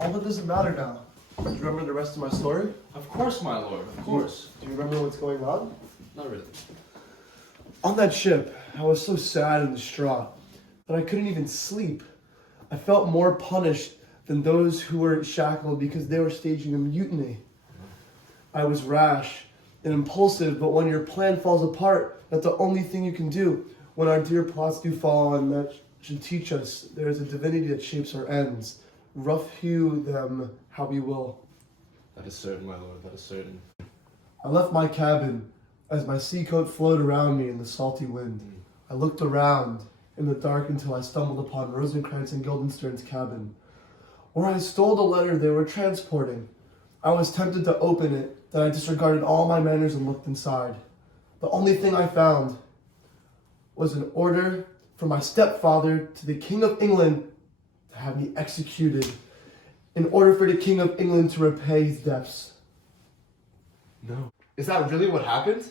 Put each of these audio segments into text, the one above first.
All that doesn't matter now. Do you remember the rest of my story? Of course, my lord, of course. Do you remember what's going on? Not really. On that ship, I was so sad and distraught that I couldn't even sleep. I felt more punished than those who were shackled because they were staging a mutiny. I was rash and impulsive, but when your plan falls apart, that's the only thing you can do. When our dear plots do fall, and that should teach us there is a divinity that shapes our ends. Rough hew them how we will. That is certain, my lord, that is certain. I left my cabin as my sea coat flowed around me in the salty wind. I looked around in the dark until I stumbled upon Rosencrantz and Guildenstern's cabin, where I stole the letter they were transporting. I was tempted to open it, then I disregarded all my manners and looked inside. The only thing I found was an order from my stepfather to the King of England to have me executed in order for the King of England to repay his debts. No. Is that really what happened?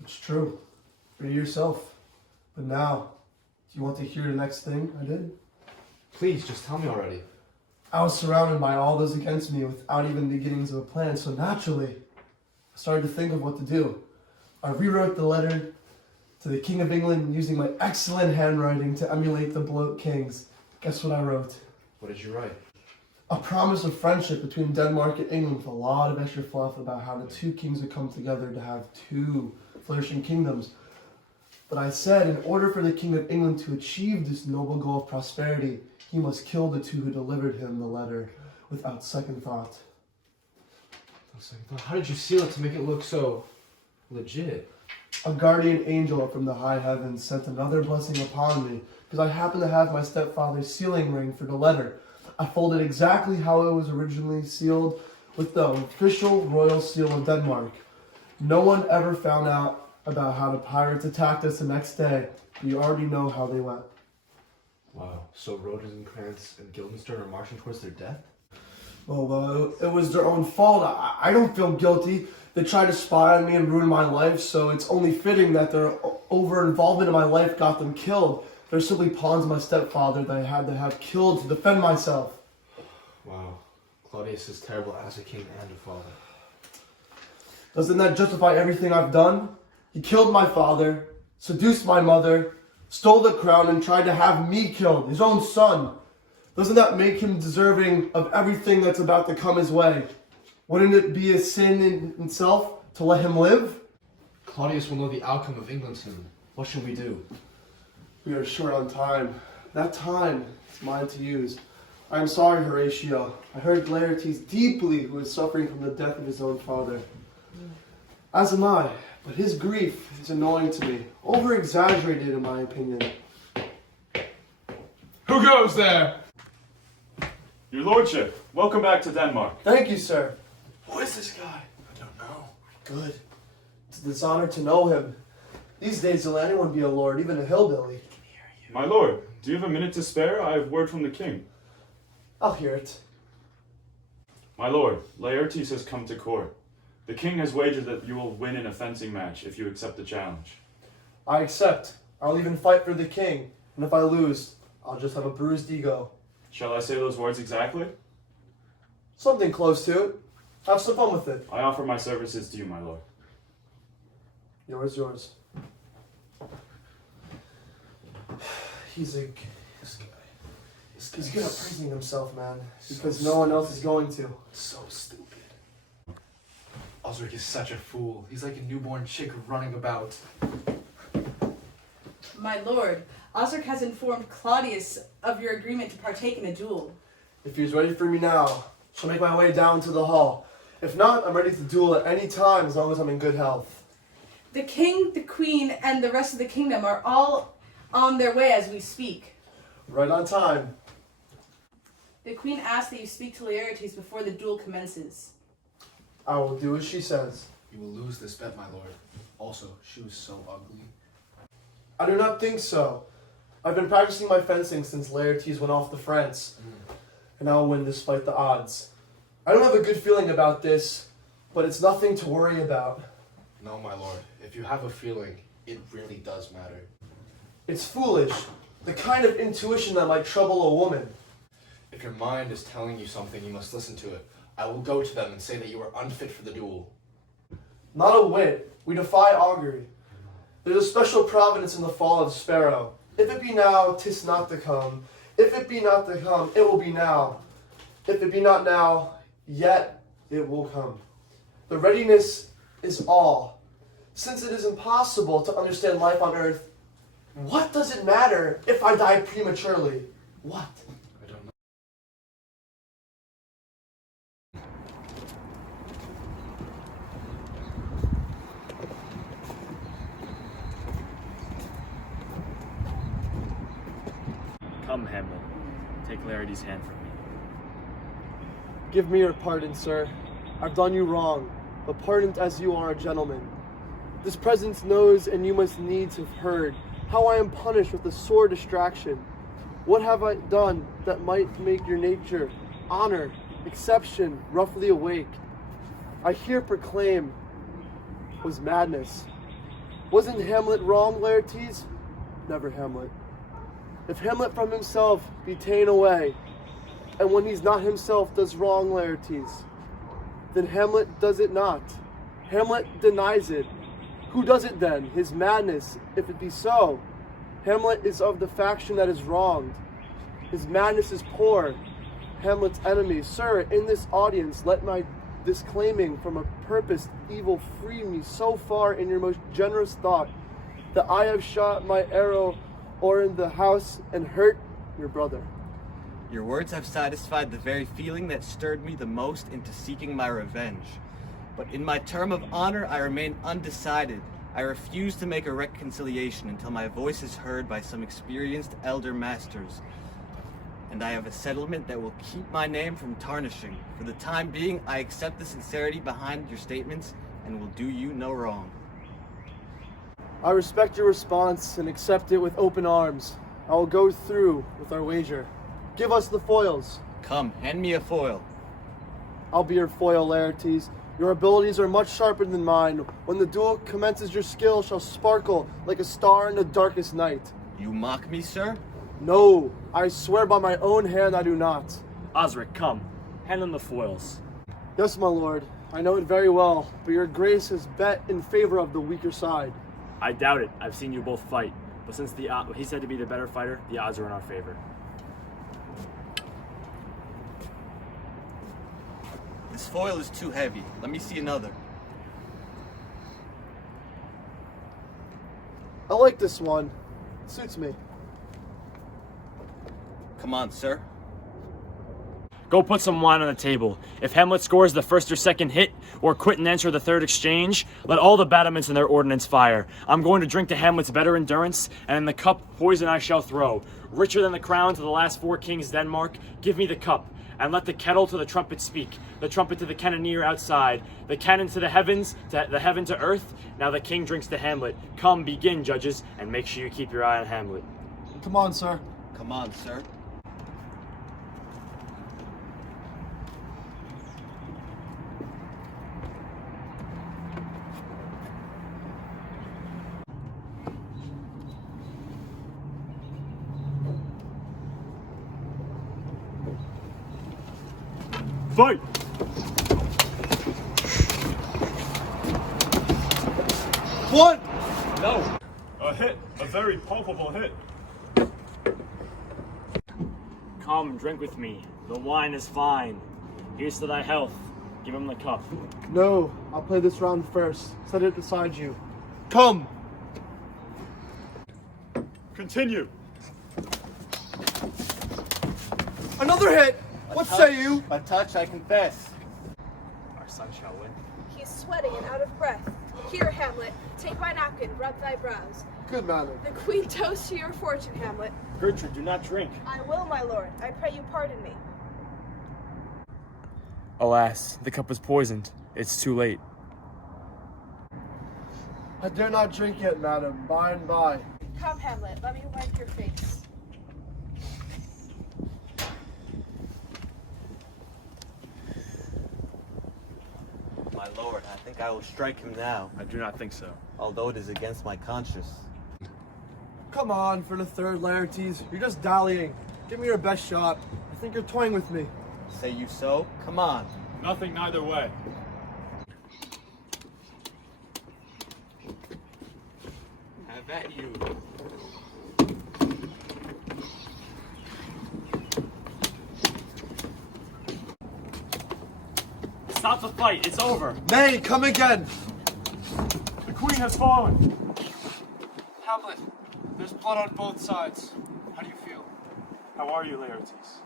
It's true. For yourself. But now, do you want to hear the next thing I did? Please, just tell me already. I was surrounded by all those against me without even the beginnings of a plan, so naturally, I started to think of what to do. I rewrote the letter to the King of England using my excellent handwriting to emulate the bloat kings. Guess what I wrote? What did you write? A promise of friendship between Denmark and England with a lot of extra fluff about how the two kings would come together to have two flourishing kingdoms. But I said in order for the King of England to achieve this noble goal of prosperity, he must kill the two who delivered him the letter without second thought. How did you seal it to make it look so legit? A guardian angel from the high heavens sent another blessing upon me because I happened to have my stepfather's sealing ring for the letter. I folded exactly how it was originally sealed with the official royal seal of Denmark. No one ever found out about how the pirates attacked us the next day. You already know how they went. Wow. So Rosencrantz and Guildenstern are marching towards their death? Well, it was their own fault. I don't feel guilty. They tried to spy on me and ruin my life, so it's only fitting that their over-involvement in my life got them killed. They're simply pawns of my stepfather that I had to have killed to defend myself. Wow. Claudius is terrible as a king and a father. Doesn't that justify everything I've done? He killed my father, seduced my mother, stole the crown, and tried to have me killed, his own son. Doesn't that make him deserving of everything that's about to come his way? Wouldn't it be a sin in itself to let him live? Claudius will know the outcome of England soon. What should we do? We are short on time. That time is mine to use. I am sorry, Horatio. I heard Laertes deeply who is suffering from the death of his own father. As am I, but his grief is annoying to me. Over-exaggerated, in my opinion. Who goes there? Your lordship, welcome back to Denmark. Thank you, sir. Who is this guy? I don't know. Good. It's a dishonor to know him. These days, will anyone be a lord, even a hillbilly? My lord, do you have a minute to spare? I have word from the king. I'll hear it. My lord, Laertes has come to court. The king has wagered that you will win in a fencing match if you accept the challenge. I accept. I'll even fight for the king. And if I lose, I'll just have a bruised ego. Shall I say those words exactly? Something close to it. Have some fun with it. I offer my services to you, my lord. Yours. This guy. He's good at praising himself, man. Because no one else is going to. So stupid. Osric is such a fool. He's like a newborn chick running about. My lord, Osric has informed Claudius of your agreement to partake in a duel. If he's ready for me now, I'll make my way down to the hall. If not, I'm ready to duel at any time as long as I'm in good health. The king, the queen, and the rest of the kingdom are all on their way as we speak. Right on time. The queen asks that you speak to Laertes before the duel commences. I will do as she says. You will lose this bet, my lord. Also, she was so ugly. I do not think so. I've been practicing my fencing since Laertes went off to France. And I'll win despite the odds. I don't have a good feeling about this, but it's nothing to worry about. No, my lord. If you have a feeling, it really does matter. It's foolish. The kind of intuition that might trouble a woman. If your mind is telling you something, you must listen to it. I will go to them and say that you are unfit for the duel. Not a whit. We defy augury. There's a special providence in the fall of Sparrow. If it be now, 'tis not to come. If it be not to come, it will be now. If it be not now, yet it will come. The readiness is all. Since it is impossible to understand life on earth, what does it matter if I die prematurely? What? I don't know. Come, Hamlet. Take Larity's hand from me. Give me your pardon, sir. I've done you wrong, but pardoned as you are a gentleman. This presence knows, and you must needs have heard, how I am punished with a sore distraction. What have I done that might make your nature, honor, exception roughly awake? I here proclaim was madness. Wasn't Hamlet wrong, Laertes? Never Hamlet. If Hamlet from himself be ta'en away, and when he's not himself does wrong, Laertes, then Hamlet does it not. Hamlet denies it. Who does it then? His madness, if it be so. Hamlet is of the faction that is wronged. His madness is poor. Hamlet's enemy. Sir, in this audience, let my disclaiming from a purposed evil free me so far in your most generous thought that I have shot my arrow or in the house and hurt your brother. Your words have satisfied the very feeling that stirred me the most into seeking my revenge. But in my term of honor, I remain undecided. I refuse to make a reconciliation until my voice is heard by some experienced elder masters. And I have a settlement that will keep my name from tarnishing. For the time being, I accept the sincerity behind your statements and will do you no wrong. I respect your response and accept it with open arms. I will go through with our wager. Give us the foils. Come, hand me a foil. I'll be your foil, Laertes. Your abilities are much sharper than mine. When the duel commences, your skill shall sparkle like a star in the darkest night. You mock me, sir? No, I swear by my own hand I do not. Osric, come. Hand them the foils. Yes, my lord, I know it very well, but your grace has bet in favor of the weaker side. I doubt it. I've seen you both fight. But since he said to be the better fighter, the odds are in our favor. This foil is too heavy. Let me see another. I like this one. It suits me. Come on, sir. Go put some wine on the table. If Hamlet scores the first or second hit, or quit and enter the third exchange, let all the battlements and their ordnance fire. I'm going to drink to Hamlet's better endurance, and in the cup poison I shall throw. Richer than the crowns of the last 4 kings Denmark, give me the cup, and let the kettle to the trumpet speak, the trumpet to the cannoneer outside, the cannon to the heavens, to the heaven to earth. Now the king drinks to Hamlet. Come, begin, judges, and make sure you keep your eye on Hamlet. Come on, sir. Come on, sir. Fight! One! No! A hit! A very palpable hit! Come, drink with me. The wine is fine. Here's to thy health. Give him the cup. No, I'll play this round first. Set it beside you. Come! Continue! Another hit! What say you? A touch, I confess. Our son shall win. He is sweating and out of breath. Here, Hamlet, take my napkin, rub thy brows. Good manner. The queen toasts to your fortune, Hamlet. Gertrude, do not drink. I will, my lord. I pray you pardon me. Alas, the cup was poisoned. It's too late. I dare not drink yet, madam. By and by. Come, Hamlet, let me wipe your face. My lord, I think I will strike him now, I do not think so. although it is against my conscience. Come on for the third, Laertes. You're just dallying. Give me your best shot. I think you're toying with me. Say you so? Come on. Nothing neither way. Have at you. Stop the fight. It's over. Nay, come again. The queen has fallen. Hamlet, there's blood on both sides. How do you feel? How are you, Laertes?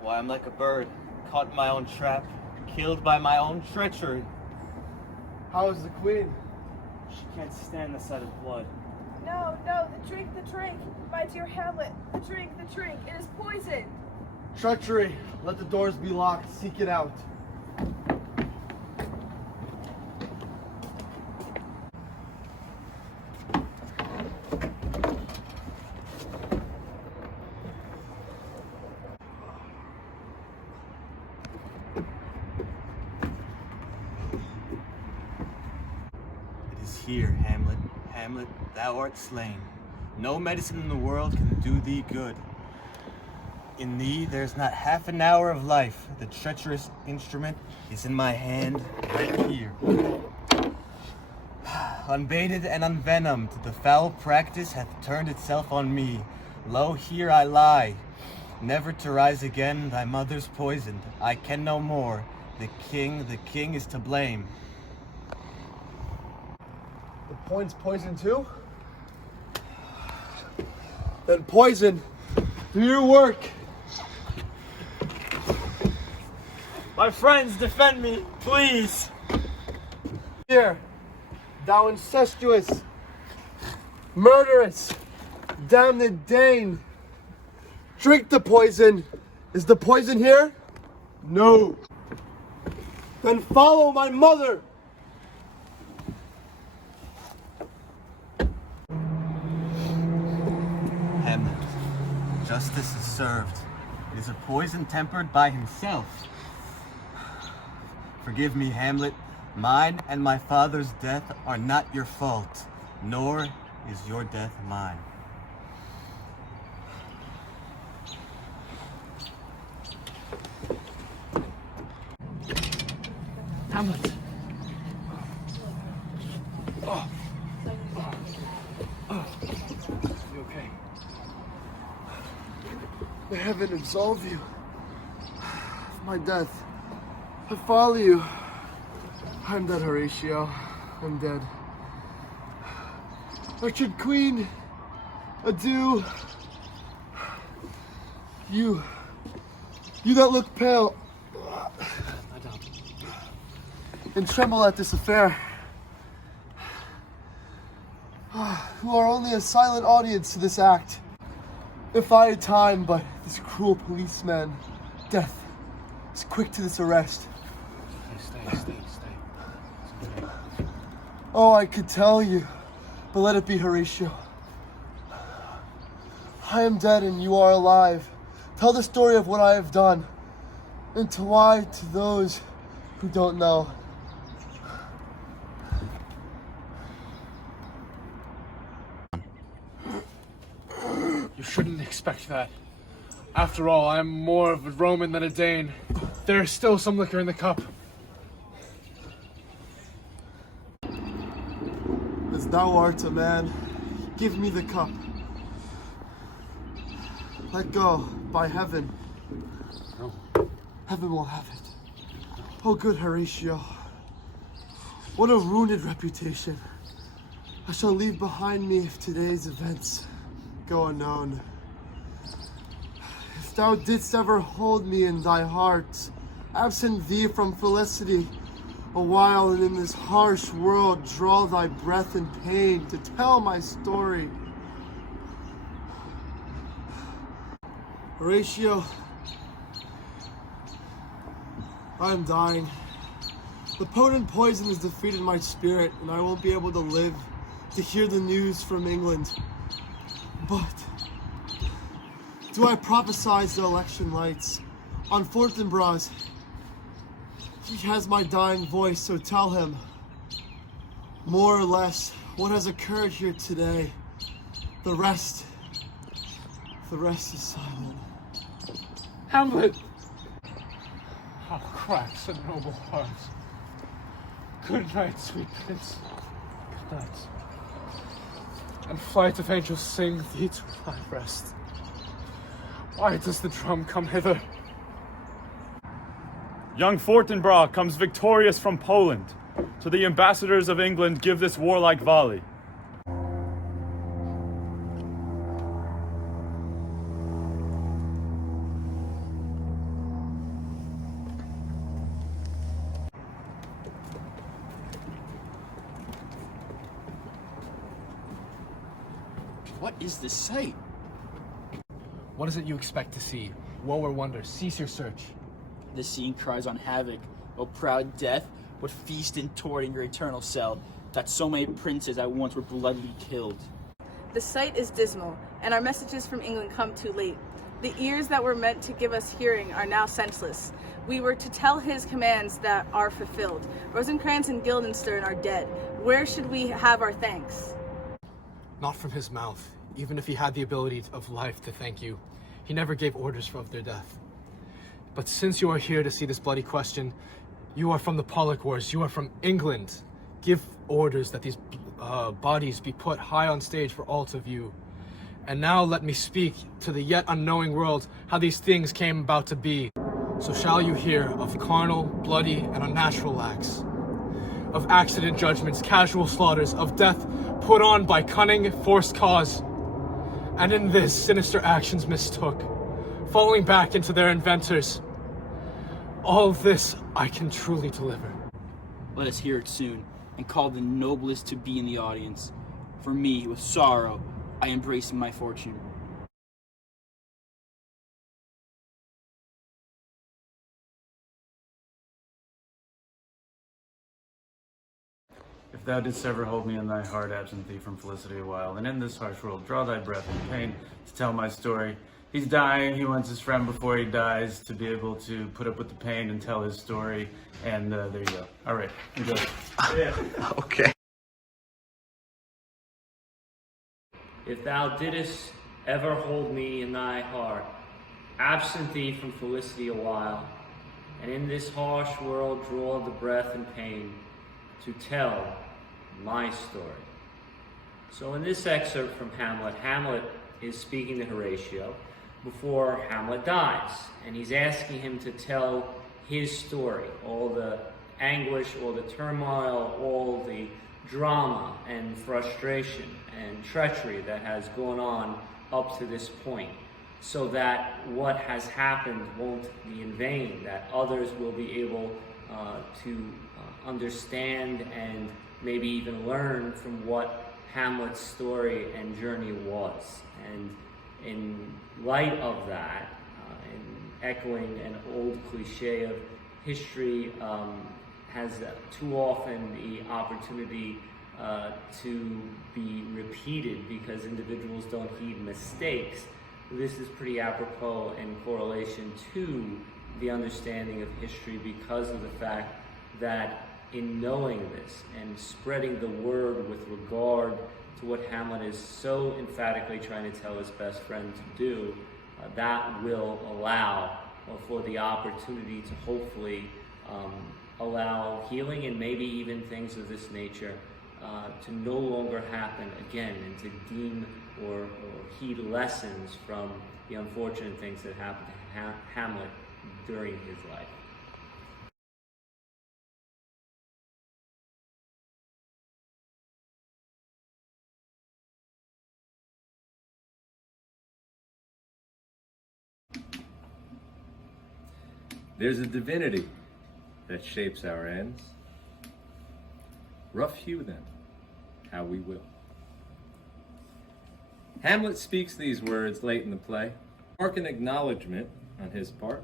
Why, I'm like a bird, caught in my own trap, killed by my own treachery. How is the queen? She can't stand the sight of blood. No, the drink, my dear Hamlet. The drink, it is poison. Treachery. Let the doors be locked. Seek it out. It is here, Hamlet. Hamlet, thou art slain. No medicine in the world can do thee good. In thee there's not half an hour of life. The treacherous instrument is in my hand, right here. Unbaited and unvenomed, the foul practice hath turned itself on me. Lo, here I lie, never to rise again. Thy mother's poisoned, I can no more. The king is to blame. The point's poison too? Then poison. Do your work. My friends, defend me, please. Here, thou incestuous, murderous, damned Dane. Drink the poison. Is the poison here? No. Then follow my mother. Hamlet, justice is served. It is a poison tempered by himself. Forgive me, Hamlet. Mine and my father's death are not your fault, nor is your death mine. Hamlet. You okay? May heaven absolve you of my death. I follow you. I'm dead, Horatio. I'm dead. Wretched Queen, adieu. You that look pale and tremble at this affair, who are only a silent audience to this act. If I had time, but this cruel policeman, Death, is quick to this arrest. Stay. Oh, I could tell you, but let it be, Horatio. I am dead and you are alive. Tell the story of what I have done, and to why to those who don't know. You shouldn't expect that. After all, I am more of a Roman than a Dane. There is still some liquor in the cup. As thou art a man, give me the cup. Let go, by heaven. No. Heaven will have it. Oh, good Horatio. What a ruined reputation I shall leave behind me if today's events go unknown. If thou didst ever hold me in thy heart, absent thee from felicity, a while and in this harsh world draw thy breath in pain to tell my story. Horatio, I am dying. The potent poison has defeated my spirit, and I won't be able to live to hear the news from England. But do I prophesize the election lights on Fortinbras? He has my dying voice, so tell him, more or less, what has occurred here today. The rest is silent. Hamlet! How cracks a noble heart. Good night, sweet prince. Good night. And flight of angels sing thee to thy rest. Why does the drum come hither? Young Fortinbras comes victorious from Poland. To the ambassadors of England give this warlike volley. What is this sight? What is it you expect to see? Woe or wonder, cease your search. The scene cries on havoc. O proud death, what feast and toward in your eternal cell, that so many princes at once were bloodily killed. The sight is dismal, and our messages from England come too late. The ears that were meant to give us hearing are now senseless. We were to tell his commands that are fulfilled. Rosencrantz and Guildenstern are dead. Where should we have our thanks? Not from his mouth, even if he had the ability of life to thank you. He never gave orders of their death. But since you are here to see this bloody question, you are from the Pollock Wars, you are from England. Give orders that these bodies be put high on stage for all to view. And now let me speak to the yet unknowing world how these things came about to be. So shall you hear of carnal, bloody, and unnatural acts, of accident judgments, casual slaughters, of death put on by cunning, forced cause, and in this sinister actions mistook, falling back into their inventors. All this I can truly deliver. Let us hear it soon, and call the noblest to be in the audience. For me, with sorrow, I embrace my fortune. If thou didst ever hold me in thy heart, absent thee from felicity a while, and in this harsh world draw thy breath in pain to tell my story. He's dying, he wants his friend before he dies to be able to put up with the pain and tell his story, and there you go. All right, enjoy. Yeah. Okay. If thou didst ever hold me in thy heart, absent thee from felicity a while, and in this harsh world draw the breath and pain to tell my story. So in this excerpt from Hamlet, Hamlet is speaking to Horatio before Hamlet dies, and he's asking him to tell his story, all the anguish, all the turmoil, all the drama and frustration and treachery that has gone on up to this point, so that what has happened won't be in vain, that others will be able to understand and maybe even learn from what Hamlet's story and journey was. And in light of that, and echoing an old cliche of history has too often the opportunity to be repeated because individuals don't heed mistakes, this is pretty apropos in correlation to the understanding of history because of the fact that in knowing this and spreading the word with regard to what Hamlet is so emphatically trying to tell his best friend to do, that will allow for the opportunity to hopefully allow healing and maybe even things of this nature to no longer happen again, and to deem or heed lessons from the unfortunate things that happened to Hamlet during his life. There's a divinity that shapes our ends. Rough hew them how we will. Hamlet speaks these words late in the play, mark an acknowledgement on his part,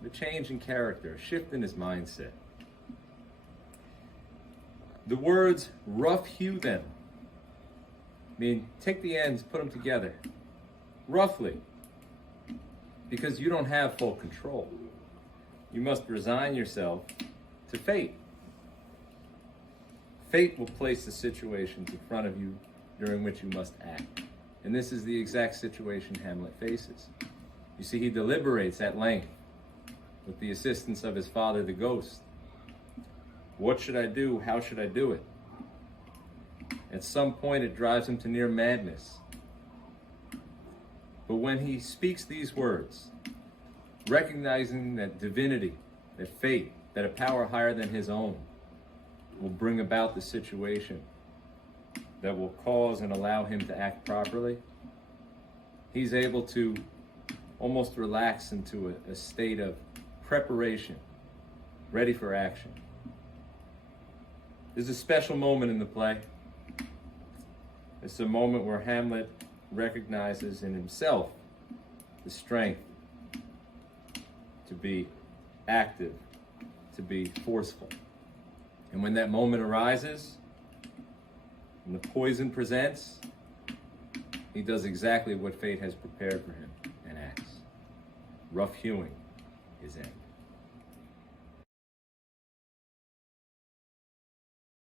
the change in character, a shift in his mindset. The words rough hew them mean take the ends, put them together, roughly, because you don't have full control. You must resign yourself to fate. Fate will place the situations in front of you during which you must act. And this is the exact situation Hamlet faces. You see, he deliberates at length with the assistance of his father, the ghost. What should I do? How should I do it? At some point, it drives him to near madness. But when he speaks these words, recognizing that divinity, that fate, that a power higher than his own will bring about the situation that will cause and allow him to act properly, he's able to almost relax into a state of preparation, ready for action. There's a special moment in the play. It's a moment where Hamlet recognizes in himself the strength to be active, to be forceful. And when that moment arises, and the poison presents, he does exactly what fate has prepared for him and acts. Rough hewing is end.